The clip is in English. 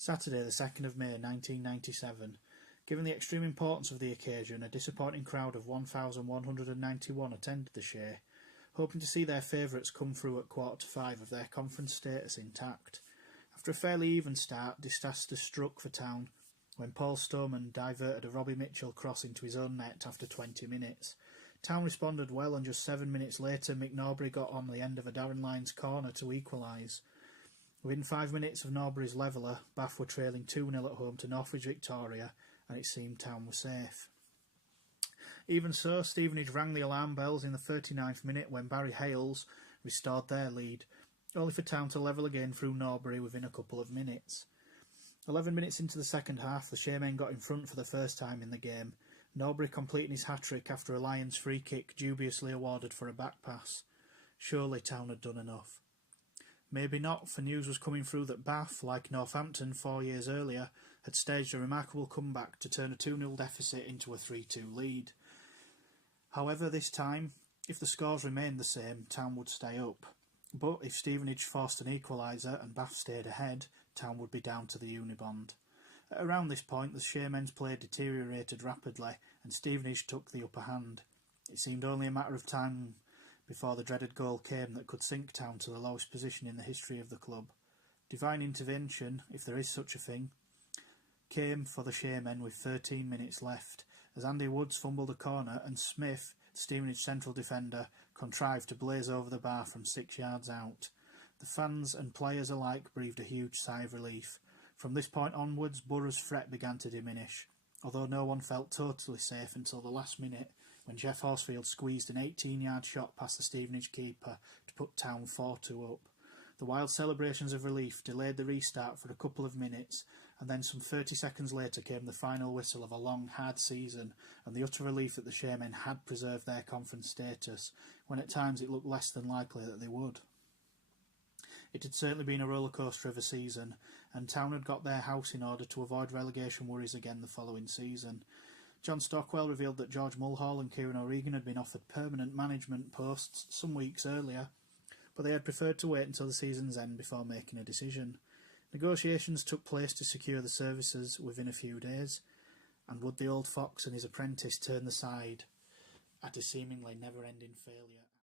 Saturday the 2nd of May 1997. Given the extreme importance of the occasion, a disappointing crowd of 1,191 attended the Shay, hoping to see their favourites come through at 4:45 of their conference status intact. After a fairly even start, disaster struck for Town when Paul Stoneman diverted a Robbie Mitchell cross into his own net after 20 minutes. Town responded well, and just 7 minutes later Mick Norbury got on the end of a Darren Lyons corner to equalise. Within 5 minutes of Norbury's leveller, Bath were trailing 2-0 at home to Northwich Victoria, and it seemed Town were safe. Even so, Stevenage rang the alarm bells in the 39th minute when Barry Hales restored their lead, only for Town to level again through Norbury within a couple of minutes. 11 minutes into the second half, the Shaymen got in front for the first time in the game, Norbury completing his hat-trick after a Lions free kick dubiously awarded for a back pass. Surely Town had done enough. Maybe not, for news was coming through that Bath, like Northampton 4 years earlier, had staged a remarkable comeback to turn a 2-0 deficit into a 3-2 lead. However, this time, if the scores remained the same, Town would stay up. But if Stevenage forced an equaliser and Bath stayed ahead, Town would be down to the Unibond. At around this point, the Shaymen's play deteriorated rapidly, and Stevenage took the upper hand. It seemed only a matter of time before the dreaded goal came that could sink Town to the lowest position in the history of the club. Divine intervention, if there is such a thing, came for the Shaymen with 13 minutes left, as Andy Woods fumbled a corner and Smith, the Stevenage central defender, contrived to blaze over the bar from 6 yards out. The fans and players alike breathed a huge sigh of relief. From this point onwards, Borough's threat began to diminish, although no one felt totally safe until the last minute, when Jeff Horsfield squeezed an 18-yard shot past the Stevenage keeper to put Town 4-2 up. The wild celebrations of relief delayed the restart for a couple of minutes, and then some 30 seconds later came the final whistle of a long, hard season, and the utter relief that the Shaymen had preserved their conference status, when at times it looked less than likely that they would. It had certainly been a rollercoaster of a season, and Town had got their house in order to avoid relegation worries again the following season. John Stockwell revealed that George Mulhall and Kieran O'Regan had been offered permanent management posts some weeks earlier, but they had preferred to wait until the season's end before making a decision. Negotiations took place to secure the services within a few days, and would the old fox and his apprentice turn the tide at a seemingly never-ending failure?